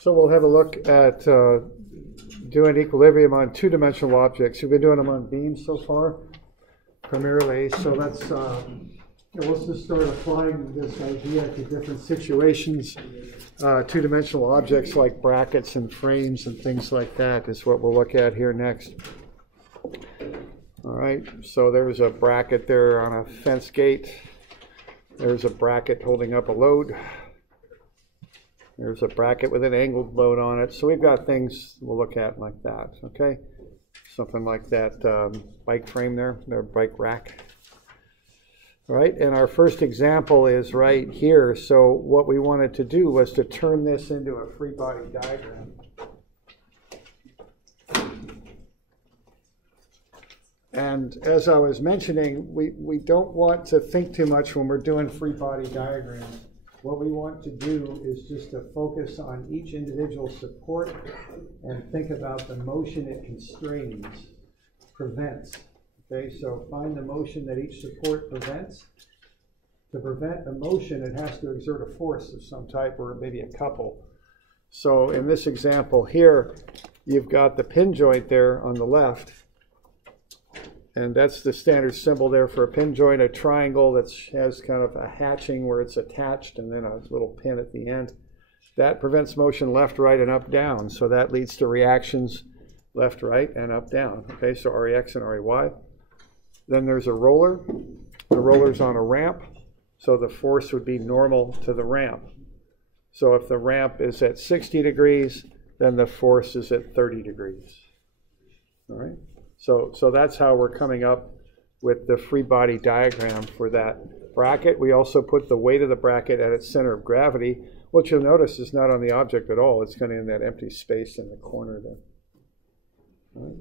So we'll have a look at doing equilibrium on two-dimensional objects. We've been doing them on beams so far, primarily. So let's just start applying this idea to different situations. Two-dimensional objects like brackets and frames and things like that is what we'll look at here next. All right, so there's a bracket there on a fence gate. There's a bracket holding up a load. There's a bracket with an angled load on it. So we've got things we'll look at like that, okay? Something like that bike frame there, their bike rack. All right, and our first example is right here. So what we wanted to do was to turn this into a free body diagram. And as I was mentioning, we don't want to think too much when we're doing free body diagrams. What we want to do is just to focus on each individual support and think about the motion it constrains, prevents. Okay, so find the motion that each support prevents. To prevent a motion, it has to exert a force of some type, or maybe a couple. So in this example here, you've got the pin joint there on the left. And that's the standard symbol there for a pin joint, a triangle that has kind of a hatching where it's attached and then a little pin at the end. That prevents motion left, right, and up, down. So that leads to reactions left, right, and up, down. Okay, so REX and REY. Then there's a roller. The roller's on a ramp, so the force would be normal to the ramp. So if the ramp is at 60 degrees, then the force is at 30 degrees. All right? So that's how we're coming up with the free body diagram for that bracket. We also put the weight of the bracket at its center of gravity, which you'll notice is not on the object at all. It's kind of in that empty space in the corner there. All right.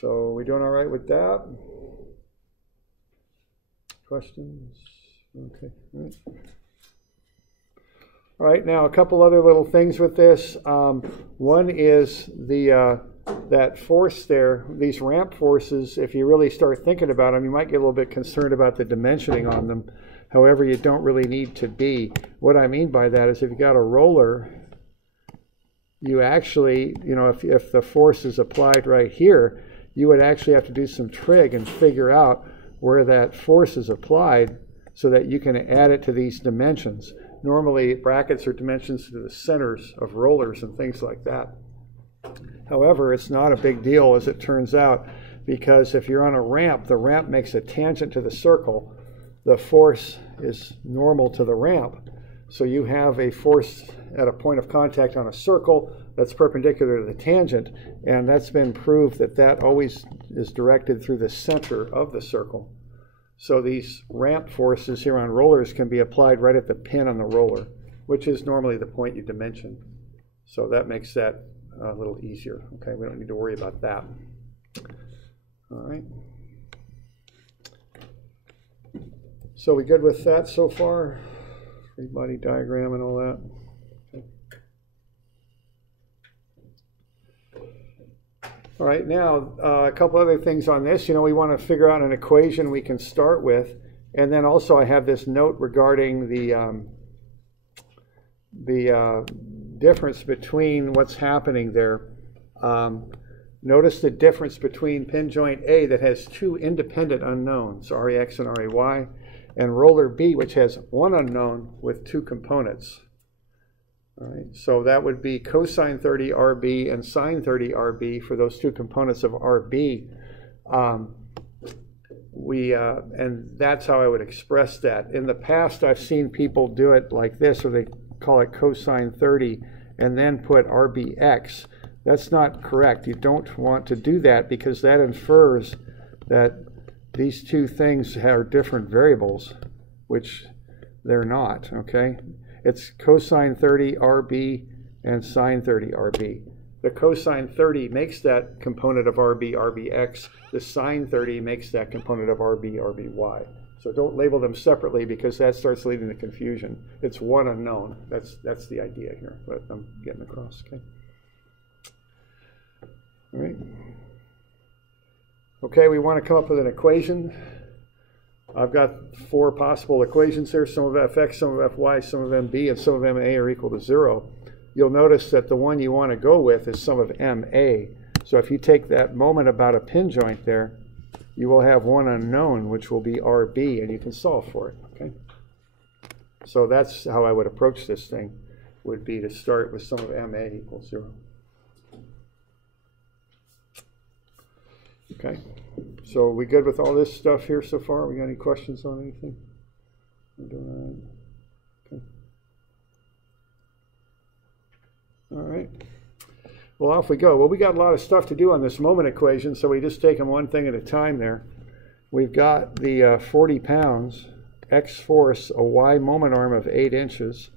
So we doing all right with that? Questions? Okay. All right. All right, now a couple other little things with this. One is that force there, these ramp forces, if you really start thinking about them, you might get a little bit concerned about the dimensioning on them. However, you don't really need to be. What I mean by that is if you got a roller, you actually, you know, if the force is applied right here, you would actually have to do some trig and figure out where that force is applied so that you can add it to these dimensions. Normally, brackets are dimensions to the centers of rollers and things like that. However, it's not a big deal, as it turns out, because if you're on a ramp, the ramp makes a tangent to the circle. The force is normal to the ramp. So you have a force at a point of contact on a circle that's perpendicular to the tangent, and that's been proved that that always is directed through the center of the circle. So these ramp forces here on rollers can be applied right at the pin on the roller, which is normally the point you dimension. So that makes that a little easier. Okay, we don't need to worry about that. All right. So we good with that so far? Free body diagram and all that? Okay. All right, now a couple other things on this. You know, we want to figure out an equation we can start with. And then also I have this note regarding the difference between what's happening there. Notice the difference between pin joint A that has two independent unknowns, REX and REY, and roller B, which has one unknown with two components. All right, so that would be cosine 30 RB and sine 30 RB for those two components of RB. And that's how I would express that. In the past, I've seen people do it like this, or they call it cosine 30 and then put RBX. That's not correct. You don't want to do that because that infers that these two things are different variables, which they're not, okay? It's cosine 30 RB and sine 30 RB. The cosine 30 makes that component of RB, RBX. The sine 30 makes that component of RB, RBY. So don't label them separately because that starts leading to confusion. It's one unknown. That's the idea here, but I'm getting across, okay? All right. Okay, we want to come up with an equation. I've got four possible equations here. Some of fx, some of fy, some of mb, and some of ma are equal to 0. you'll notice that the one you want to go with is sum of MA. So if you take that moment about a pin joint there, you will have one unknown, which will be RB, and you can solve for it. Okay. So that's how I would approach this thing, would be to start with sum of MA equals 0. Okay. So are we good with all this stuff here so far? We got any questions on anything? We're doing all right. All right. Well, off we go. Well, we got a lot of stuff to do on this moment equation, so we just take them one thing at a time there. We've got the 40 pounds, X force, a Y moment arm of 8 inches.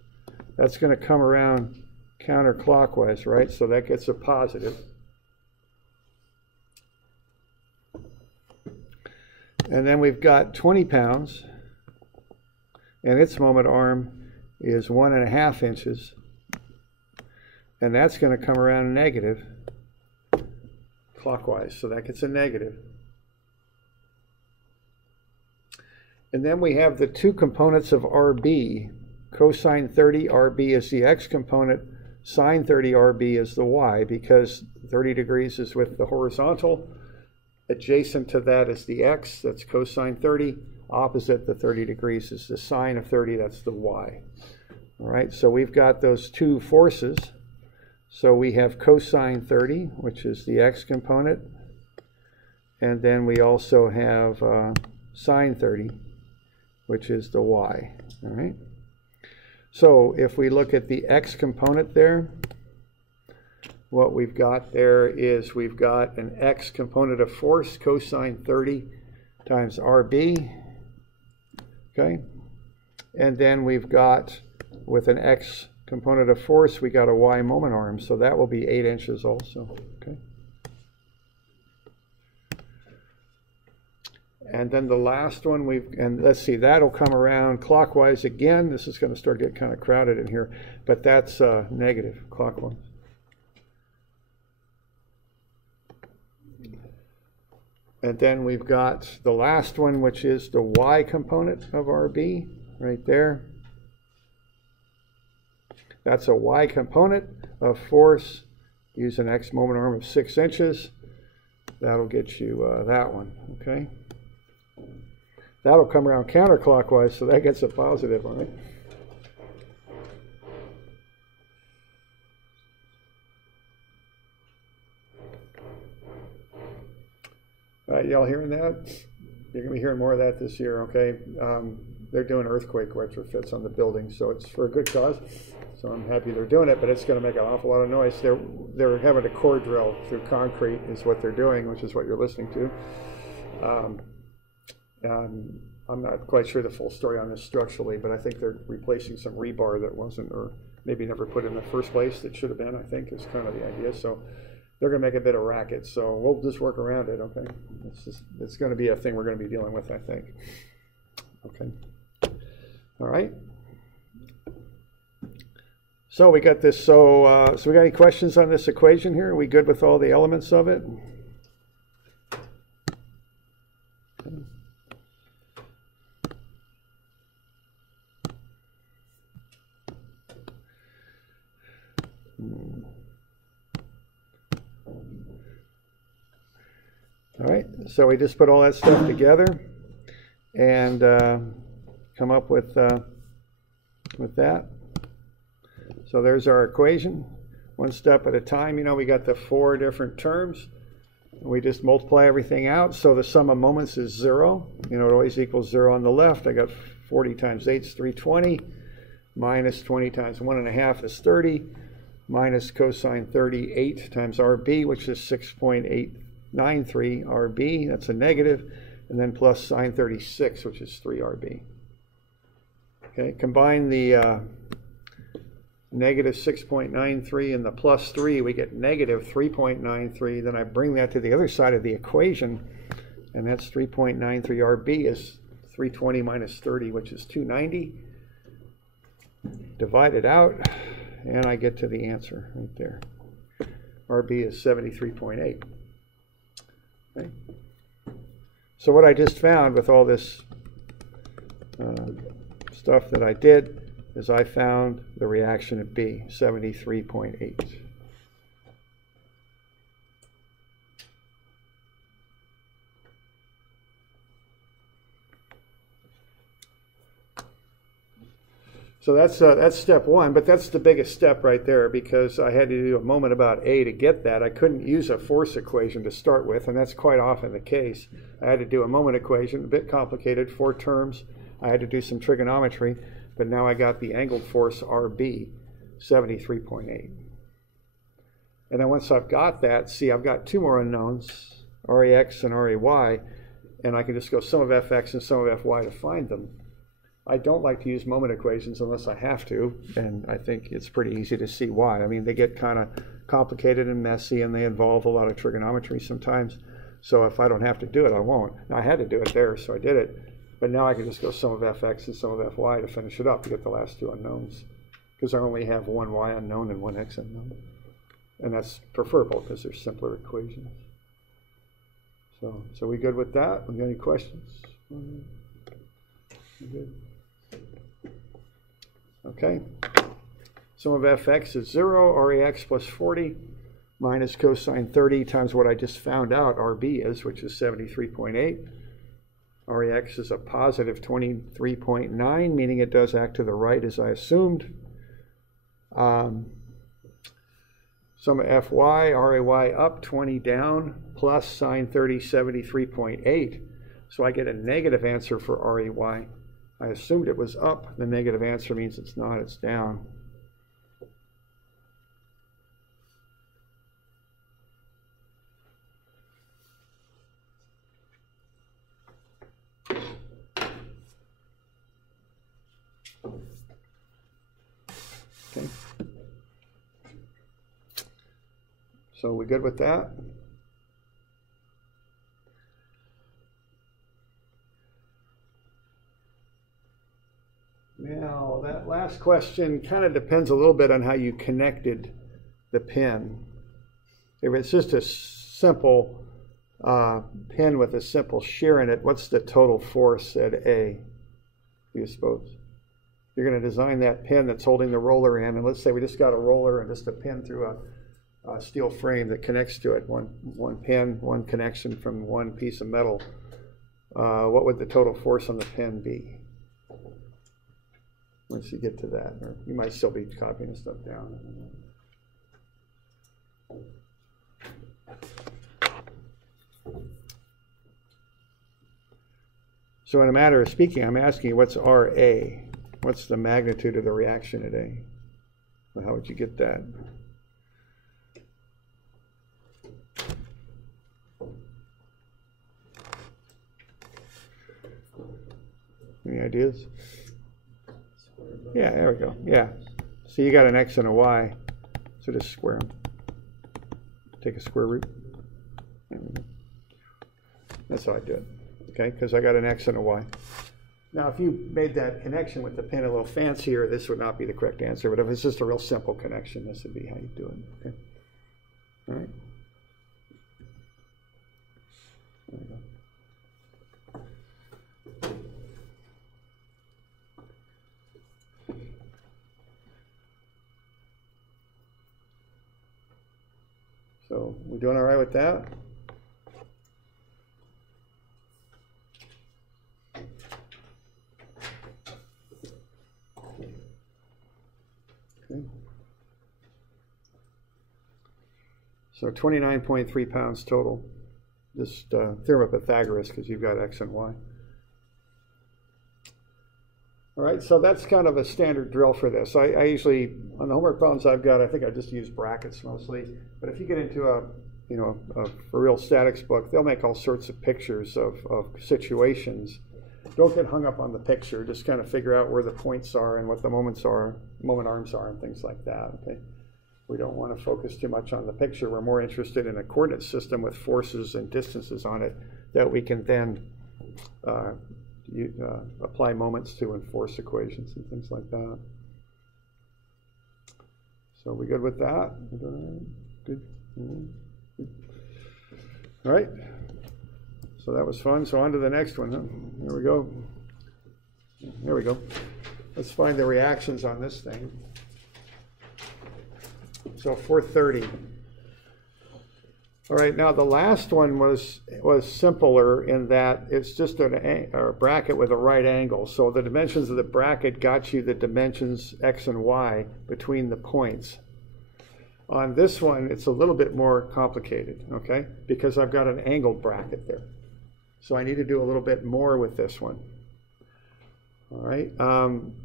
That's going to come around counterclockwise, right? So that gets a positive. And then we've got 20 pounds, and its moment arm is 1.5 inches. And that's going to come around negative clockwise, so that gets a negative. And then we have the two components of RB. Cosine 30, RB is the X component. Sine 30, RB is the Y, because 30 degrees is with the horizontal. Adjacent to that is the X, that's cosine 30. Opposite the 30 degrees is the sine of 30, that's the Y. All right, so we've got those two forces. So we have cosine 30, which is the X component, and then we also have sine 30, which is the Y. All right. So if we look at the X component there, what we've got there is we've got an X component of force, cosine 30 times RB. Okay. And then we've got, with an X component of force, we got a Y moment arm, so that will be 8 inches also. Okay. And then the last one and let's see, that'll come around clockwise again. This is going to start to get kind of crowded in here, but that's negative clockwise. And then we've got the last one, which is the Y component of RB right there. That's a Y component of force. Use an X moment arm of 6 inches. That'll get you that one, okay? That'll come around counterclockwise, so that gets a positive on it. All right, y'all hearing that? You're going to be hearing more of that this year, okay? They're doing earthquake retrofits on the building, so it's for a good cause. So I'm happy they're doing it, but it's going to make an awful lot of noise. They're having a core drill through concrete is what they're doing, which is what you're listening to. I'm not quite sure the full story on this structurally, but I think they're replacing some rebar that wasn't, or maybe never put in the first place that should have been, I think, is kind of the idea. So they're going to make a bit of racket, so we'll just work around it, okay? It's going to be a thing we're going to be dealing with, I think. Okay. All right. So we got this. So we got any questions on this equation here? Are we good with all the elements of it? Okay. All right, so we just put all that stuff together and come up with that. So there's our equation, one step at a time. You know, we got the 4 different terms. We just multiply everything out. So the sum of moments is 0. You know, it always equals 0 on the left. I got 40 times 8 is 320. Minus 20 times 1.5 is 30. Minus cosine 38 times RB, which is 6.893 RB. That's a negative. And then plus sine 36, which is 3 RB. Okay, combine the negative 6.93 and the plus 3, we get negative 3.93. Then I bring that to the other side of the equation, and that's 3.93 RB is 320 minus 30, which is 290. Divide it out, and I get to the answer right there. RB is 73.8. Okay. So what I just found with all this stuff that I did, is I found the reaction at B, 73.8. So that's step one, but that's the biggest step right there, because I had to do a moment about A to get that. I couldn't use a force equation to start with, and that's quite often the case. I had to do a moment equation, a bit complicated, 4 terms. I had to do some trigonometry, but now I got the angled force RB, 73.8. And then once I've got that, see, I've got 2 more unknowns, RAX and RAY, and I can just go sum of FX and sum of FY to find them. I don't like to use moment equations unless I have to, and I think it's pretty easy to see why. I mean, they get kind of complicated and messy, and they involve a lot of trigonometry sometimes. So if I don't have to do it, I won't. Now, I had to do it there, so I did it. But now I can just go sum of fx and sum of fy to finish it up to get the last 2 unknowns, because I only have 1 y unknown and 1 x unknown. And that's preferable because they're simpler equations. So we good with that? We got any questions? We good? Okay. Sum of fx is 0, RAX plus 40 minus cosine 30 times what I just found out RB is, which is 73.8. RAX is a positive 23.9, meaning it does act to the right as I assumed. Sum of fy, ray up, 20 down, plus sine 30, 73.8. So I get a negative answer for ray. I assumed it was up. The negative answer means it's not, it's down. Okay. So we good with that? Now, that last question kind of depends a little bit on how you connected the pin. If it's just a simple pin with a simple shear in it, what's the total force at A, do you suppose? You're going to design that pin that's holding the roller in, and let's say we just got a roller and just a pin through a steel frame that connects to it, one pin, one connection from one piece of metal. What would the total force on the pin be? Once you get to that, or you might still be copying stuff down. So in a matter of speaking, I'm asking you, what's RA? What's the magnitude of the reaction at A? Well, how would you get that? Any ideas? Yeah, there we go. Yeah. So you got an x and a y. So just square them. Take a square root. That's how I do it. Okay, because I got an x and a y. Now, if you made that connection with the pin a little fancier, this would not be the correct answer. But if it's just a real simple connection, this would be how you do it. Okay. All right. There we go. So we're doing all right with that? Okay. So 29.3 pounds total. Just theorem of Pythagoras, because you've got x and y. All right, so that's kind of a standard drill for this. I usually, on the homework problems I've got, I think I just use brackets mostly. But if you get into a real statics book, they'll make all sorts of pictures of situations. Don't get hung up on the picture. Just kind of figure out where the points are and what the moment arms are and things like that. Okay, we don't want to focus too much on the picture. We're more interested in a coordinate system with forces and distances on it that we can then apply moments to and force equations and things like that. So we good with that? Good. All right. So that was fun. So on to the next one. Huh? There we go. There we go. let's find the reactions on this thing. So 430. All right, now the last one was simpler in that it's just a bracket with a right angle. So the dimensions of the bracket got you the dimensions x and y between the points. On this one, it's a little bit more complicated, okay? Because I've got an angled bracket there. So I need to do a little bit more with this one. All right,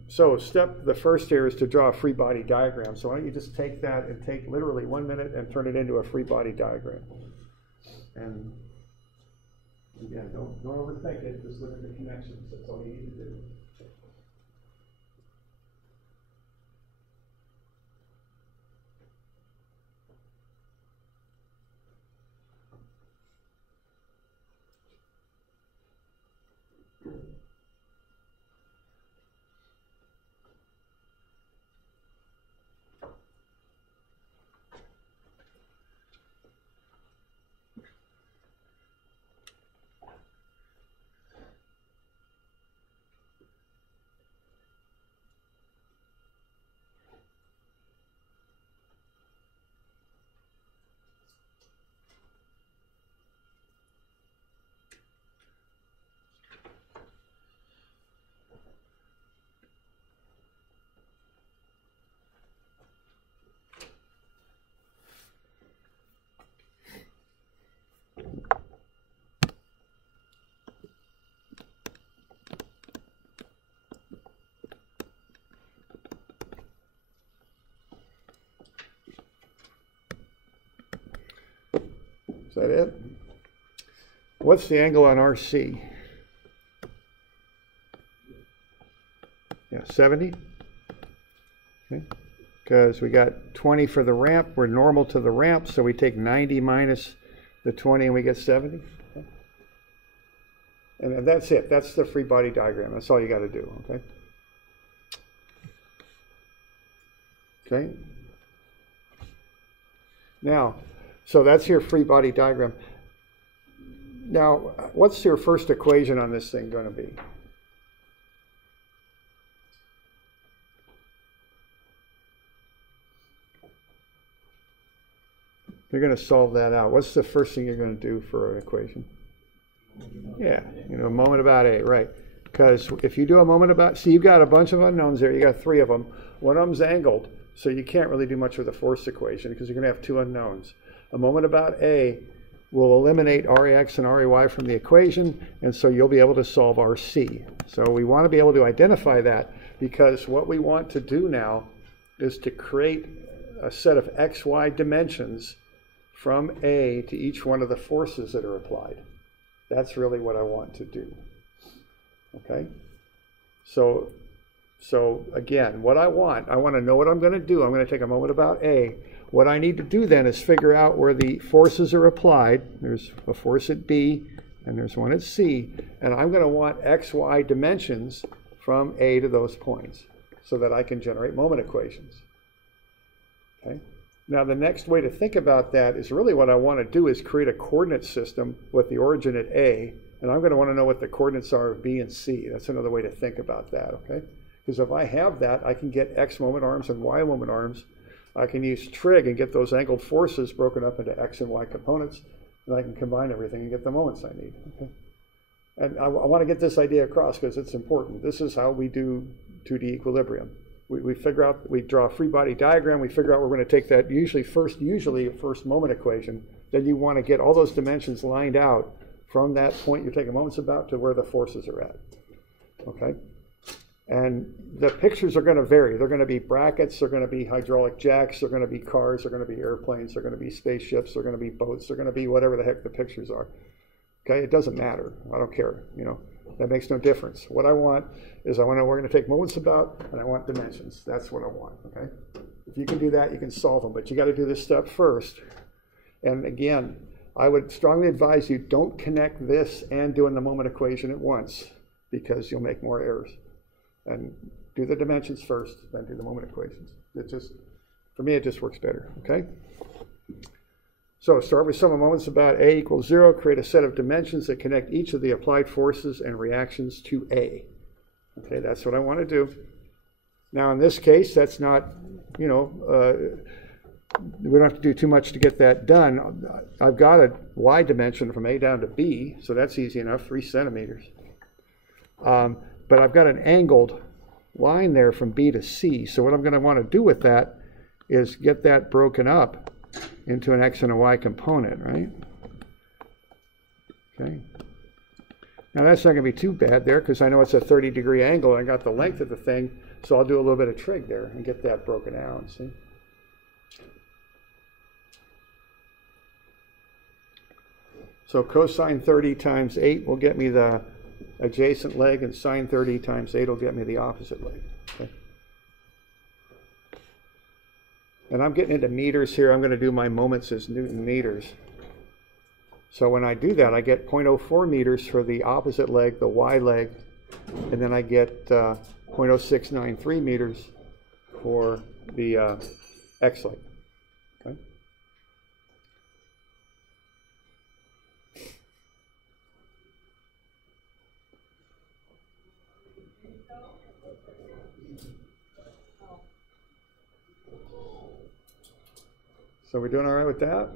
so the first here is to draw a free body diagram. So why don't you just take that and take literally 1 minute and turn it into a free body diagram. And again, don't overthink it, just look at the connections. That's all you need to do. Is that it? What's the angle on RC? Yeah, 70. Okay. Because we got 20 for the ramp. We're normal to the ramp, so we take 90 minus the 20 and we get 70. Okay. And that's it. That's the free body diagram. That's all you got to do. Okay. Okay. Now, so that's your free body diagram. Now, what's your first equation on this thing going to be? You're going to solve that out. What's the first thing you're going to do for an equation? Yeah, a moment about A, right. Because if you do a moment about, see, you've got a bunch of unknowns there. You got 3 of them. One of them's angled, so you can't really do much with the force equation because you're going to have 2 unknowns. A moment about A will eliminate RAX and RAY from the equation, and so you'll be able to solve RC. So we want to be able to identify that because what we want to do now is to create a set of XY dimensions from A to each one of the forces that are applied. That's really what I want to do. Okay? So again, what I want to know what I'm going to do. I'm going to take a moment about A. What I need to do then is figure out where the forces are applied. There's a force at B, and there's one at C. And I'm going to want XY dimensions from A to those points so that I can generate moment equations. Okay? Now, the next way to think about that is really what I want to do is create a coordinate system with the origin at A, and I'm going to want to know what the coordinates are of B and C. That's another way to think about that, okay? Because if I have that, I can get X moment arms and Y moment arms. I can use trig and get those angled forces broken up into X and Y components, and I can combine everything and get the moments I need, okay? And I want to get this idea across because it's important. This is how we do 2D equilibrium. We figure out, we draw a free body diagram, we figure out we're going to take that usually a first moment equation. Then you want to get all those dimensions lined out from that point you're taking moments about to where the forces are at. Okay? And the pictures are going to vary. They're going to be brackets, they're going to be hydraulic jacks, they're going to be cars, they're going to be airplanes, they're going to be spaceships, they're going to be boats, they're going to be whatever the heck the pictures are. Okay? It doesn't matter. I don't care, That makes no difference. What I want is we're going to take moments about, and I want dimensions. That's what I want, okay? If you can do that, you can solve them, but you got to do this step first. And again, I would strongly advise you don't connect this and doing the moment equation at once because you'll make more errors. And do the dimensions first, then do the moment equations. For me, it just works better, okay? So start with sum of moments about A equals 0, create a set of dimensions that connect each of the applied forces and reactions to A. Okay, that's what I want to do. Now in this case, that's not, we don't have to do too much to get that done. I've got a y dimension from A down to B, so that's easy enough, 3 centimeters. But I've got an angled line there from B to C, so what I'm going to want to do with that is get that broken up into an x and a y component, right? Okay. Now that's not going to be too bad there because I know it's a 30-degree angle and I got the length of the thing, so I'll do a little bit of trig there and get that broken out, see? So cosine 30 times 8 will get me the adjacent leg, and sine 30 times 8 will get me the opposite leg. Okay. And I'm getting into meters here. I'm going to do my moments as Newton meters. So when I do that, I get 0.04 meters for the opposite leg, the y leg, and then I get 0.0693 meters for the x leg. Okay. So we're doing all right with that?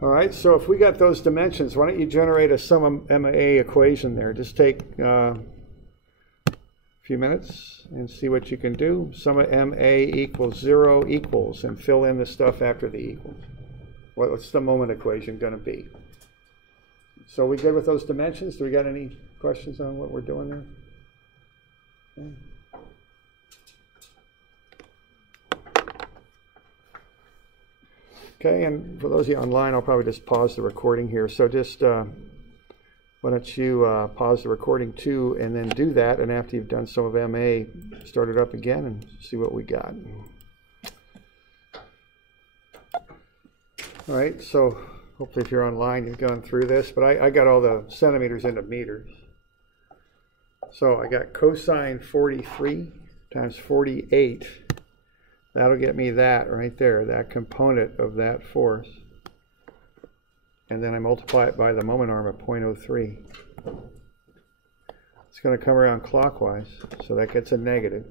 All right, so if we got those dimensions, why don't you generate a sum of MA equation there? Just take a few minutes and see what you can do. Sum of MA equals 0 equals, and fill in the stuff after the equals. What's the moment equation going to be? So we good with those dimensions? Do we got any questions on what we're doing there? Okay. Okay, and for those of you online, I'll probably just pause the recording here. So just, why don't you pause the recording too, and then do that, and after you've done some of MA, start it up again and see what we got. All right, so hopefully if you're online, you've gone through this, but I got all the centimeters into meters. So I got cosine 43 times 48. That'll get me that right there, that component of that force. And then I multiply it by the moment arm of 0.03. It's going to come around clockwise, so that gets a negative.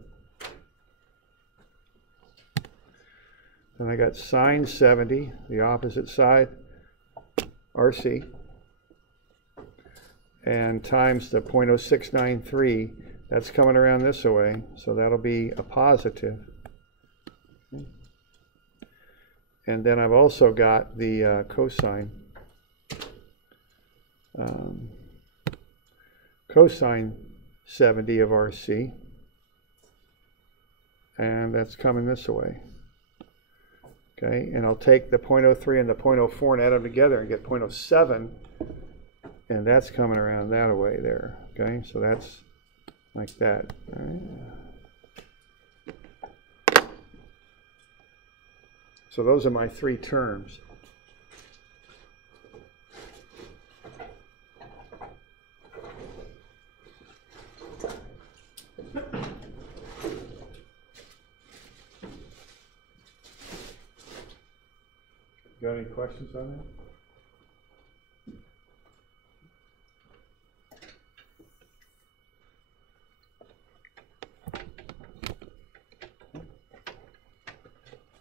Then I got sine 70, the opposite side, RC, and times the 0.0693. That's coming around this way, so that'll be a positive. And then I've also got the cosine. Cosine 70 of RC. And that's coming this way. Okay, and I'll take the 0.03 and the 0.04 and add them together and get 0.07. And that's coming around that way there. Okay, so that's like that. All right. So those are my three terms. Got any questions on that?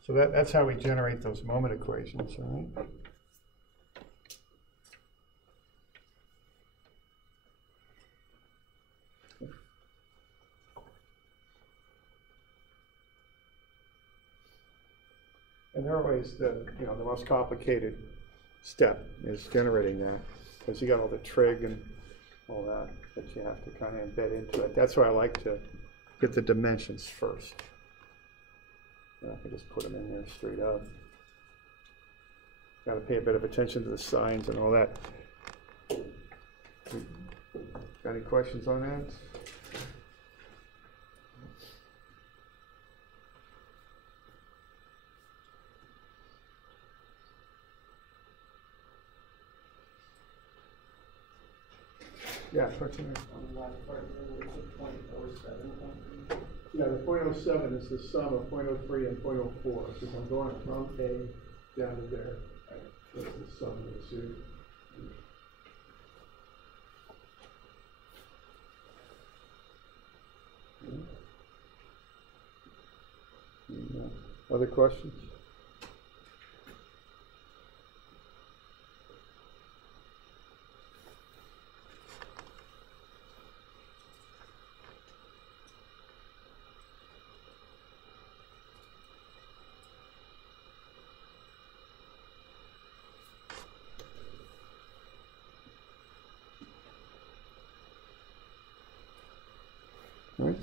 So that's how we generate those moment equations, right? And there are ways that, the most complicated step is generating that, because you got all the trig and all that you have to kind of embed into it. That's why I like to get the dimensions first. I can just put them in there straight up. Got to pay a bit of attention to the signs and all that. Got any questions on that? Yeah, question there. On the last part, there was a 0.47. Yeah, the 0.07 is the sum of 0.03 and 0.04, because I'm going from A down to there. That's the sum of the two. Other questions? All right.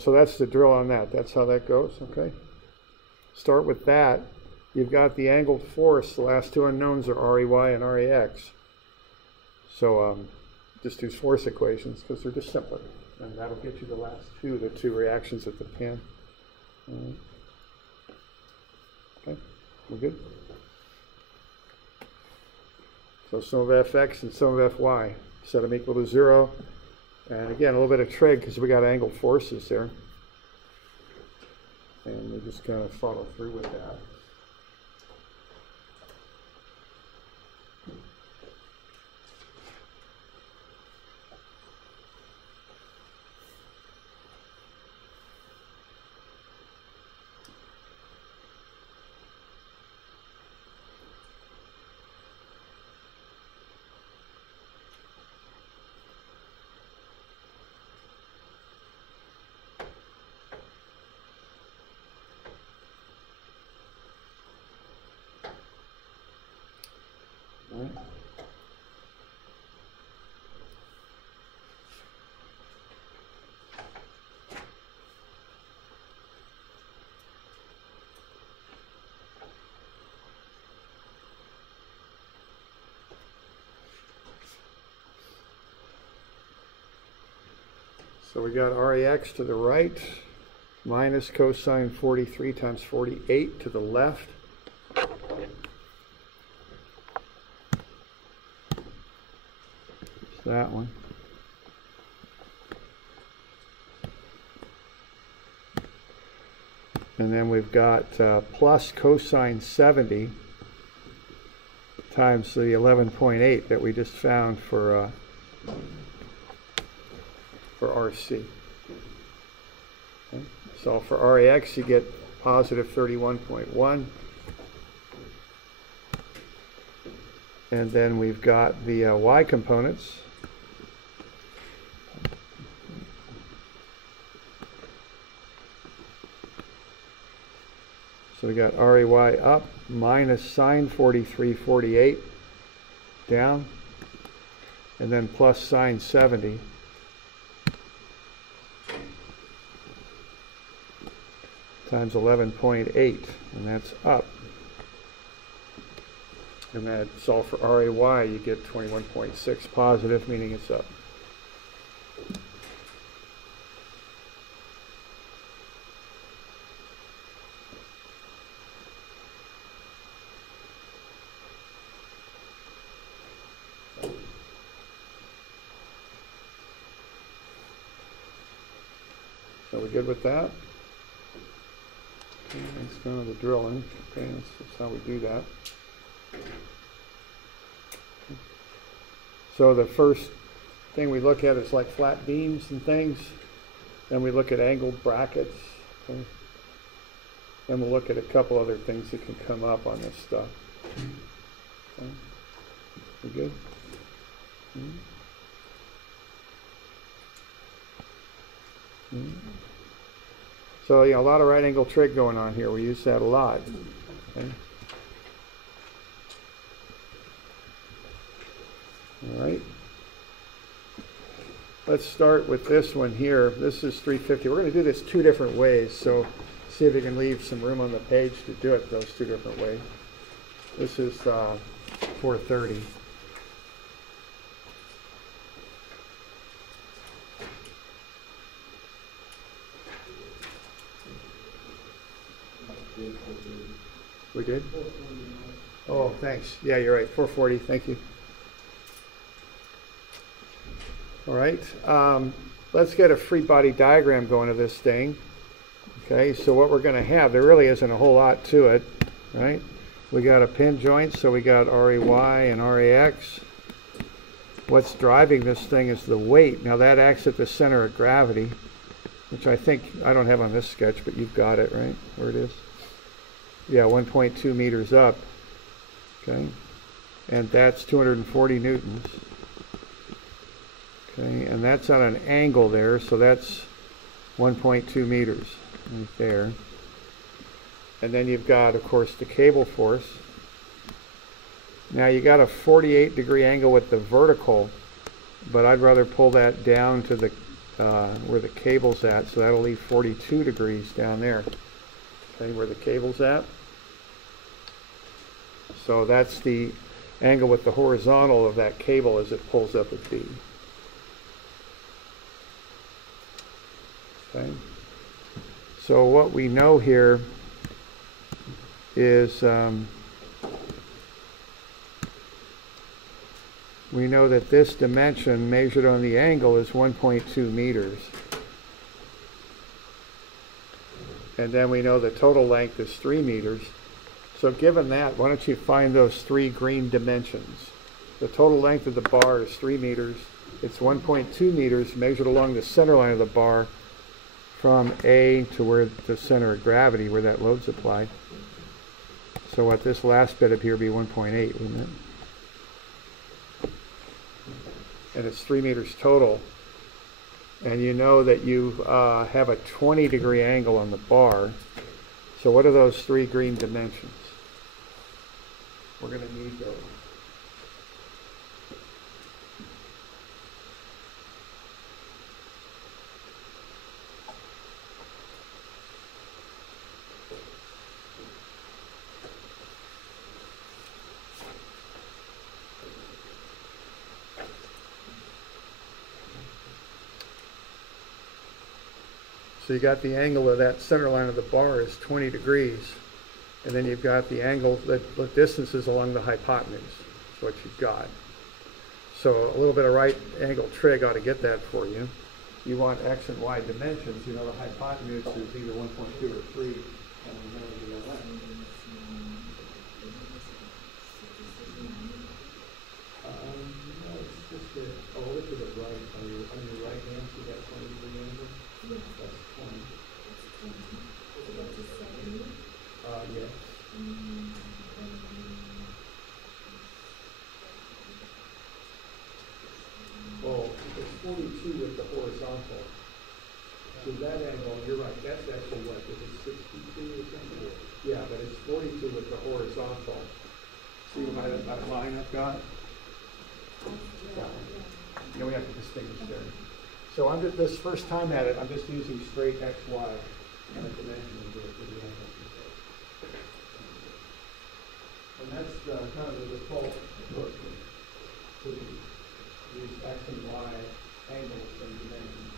So that's the drill on that. That's how that goes, okay? Start with that. You've got the angled force. The last two unknowns are REY and REX. So just use force equations because they're just simpler. And that'll get you the last two, the two reactions at the pin. Okay, we're good? So sum of Fx and sum of Fy. Set them equal to 0. And again, a little bit of trig because we got angled forces there. And we just kind of follow through with that. So we got REX to the right, minus cosine 43 times 48 to the left. It's that one. And then we've got plus cosine 70 times the 11.8 that we just found for RC. Okay. So for REX you get positive 31.1. And then we've got the Y components. So we got REY up minus sine 43.48 down, and then plus sine 70. Times 11.8, and that's up. And that solve for REY, you get 21.6 positive, meaning it's up. So we good with that? Okay, that's kind of the drilling. Okay, that's how we do that. So the first thing we look at is like flat beams and things. Then we look at angled brackets. Okay. Then we'll look at a couple other things that can come up on this stuff. Okay. We good? So, you know, a lot of right angle trig going on here. We use that a lot. Okay. All right. Let's start with this one here. This is 350. We're going to do this two different ways. So see if you can leave some room on the page to do it those two different ways. This is 430. We did? Oh, thanks. Yeah, you're right. 440. Thank you. All right. Let's get a free body diagram going to this thing. Okay, so what we're going to have, there really isn't a whole lot to it, right? We got a pin joint, so we got REY and REX. what's driving this thing is the weight. Now that acts at the center of gravity, which I think I don't have on this sketch, but you've got it, right? Where it is? Yeah, 1.2 meters up. Okay, and that's 240 newtons. Okay, and that's on an angle there, so that's 1.2 meters right there. And then you've got, of course, the cable force. Now you got a 48-degree angle with the vertical, but I'd rather pull that down to the where the cable's at, so that'll leave 42 degrees down there. Okay, where the cable's at. So that's the angle with the horizontal of that cable as it pulls up at B. Okay. So what we know here is we know that this dimension measured on the angle is 1.2 meters. And then we know the total length is 3 meters. So given that, why don't you find those 3 green dimensions? The total length of the bar is 3 meters. It's 1.2 meters measured along the center line of the bar from A to where the center of gravity, where that load's applied. So what, this last bit up here would be 1.8, wouldn't it? And it's 3 meters total. And you know that you have a 20-degree angle on the bar. So what are those 3 green dimensions? We're going to need those. So you got the angle of that center line of the bar is 20 degrees. And then you've got the angle, the distances along the hypotenuse. That's what you've got. So a little bit of right angle trig ought to get that for you. You want x and y dimensions. You know the hypotenuse is either 1.2 or 3. And we know the length. No, it's just a, oh, look to the right. On your right hand, see that 20-degree angle? Yes. That's 20. Yes. Oh, it's 42 with the horizontal. So that angle, you're right, that's actually what, is it 62 or something? Yeah, but it's 42 with the horizontal. See that line I've got? You know, we have to distinguish there. So I'm just, this first time at it, I'm just using straight x, y and a dimension to do it for the angle. And that's kind of the default approach to use x and y angles and dimensions.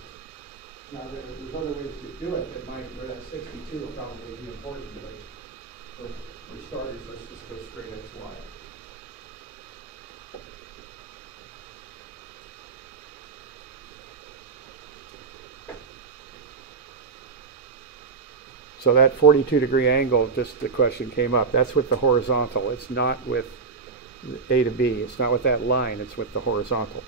Now there's other ways to do it that might, where that 62 will probably be important, but for starters, let's just go straight x, y. So that 42-degree angle, just the question came up, that's with the horizontal. It's not with A to B. It's not with that line. It's with the horizontal.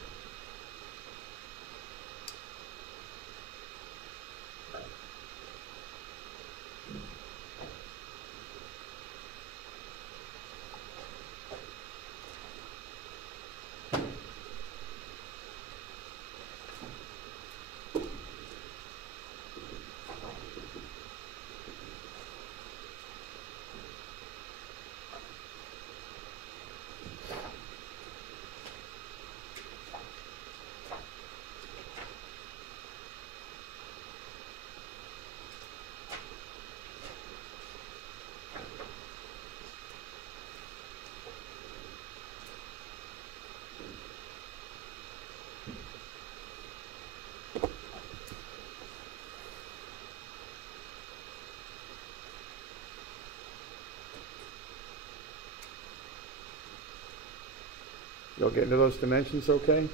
You'll get into those dimensions okay?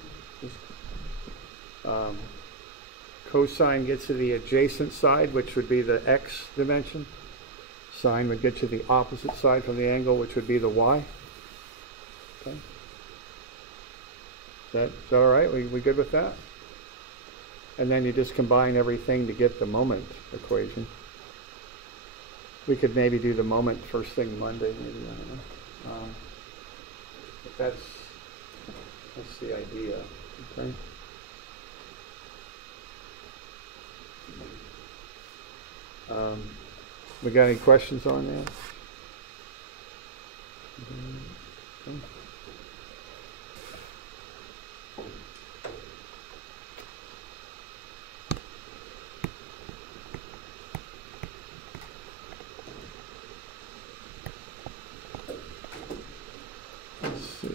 Cosine gets you the adjacent side, which would be the x dimension. Sine would get you the opposite side from the angle, which would be the y. Okay. Is that all right? We good with that? And then you just combine everything to get the moment equation. We could maybe do the moment first thing Monday, maybe, I don't know. But that's the idea, okay? We got any questions on that? Okay. Let's see.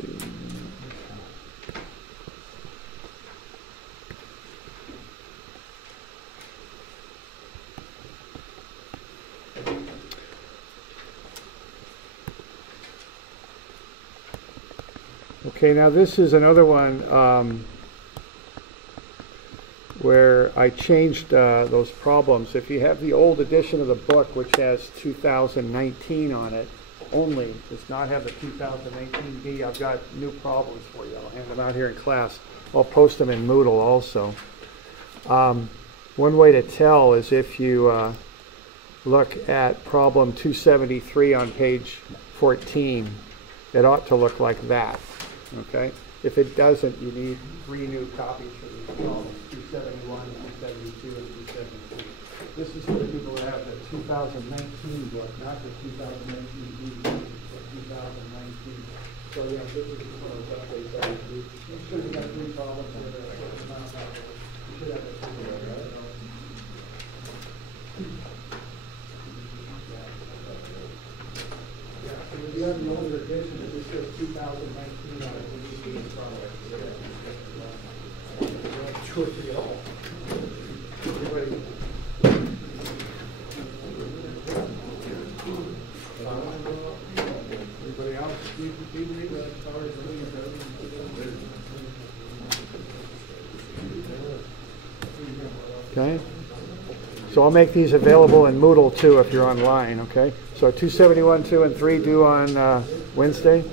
Okay, now this is another one where I changed those problems. If you have the old edition of the book, which has 2019 on it only, does not have the 2019B, I've got new problems for you. I'll hand them out here in class. I'll post them in Moodle also. One way to tell is if you look at problem 273 on page 14, it ought to look like that. Okay? If it doesn't, you need 3 new copies for these problems, 271, 272, and 273. This is for the people that have the 2019 book, not the 2019 but 2019. So yeah, this is one of those updates I would do. You should have got 3 problems there. You should have got 3 there, right? If you have the older edition, it just says 2019 on it, when you see these products. True for you all. Everybody. Anybody else? Okay. So I'll make these available in Moodle too if you're online, okay? So 271, 2, and 3 due on Wednesday.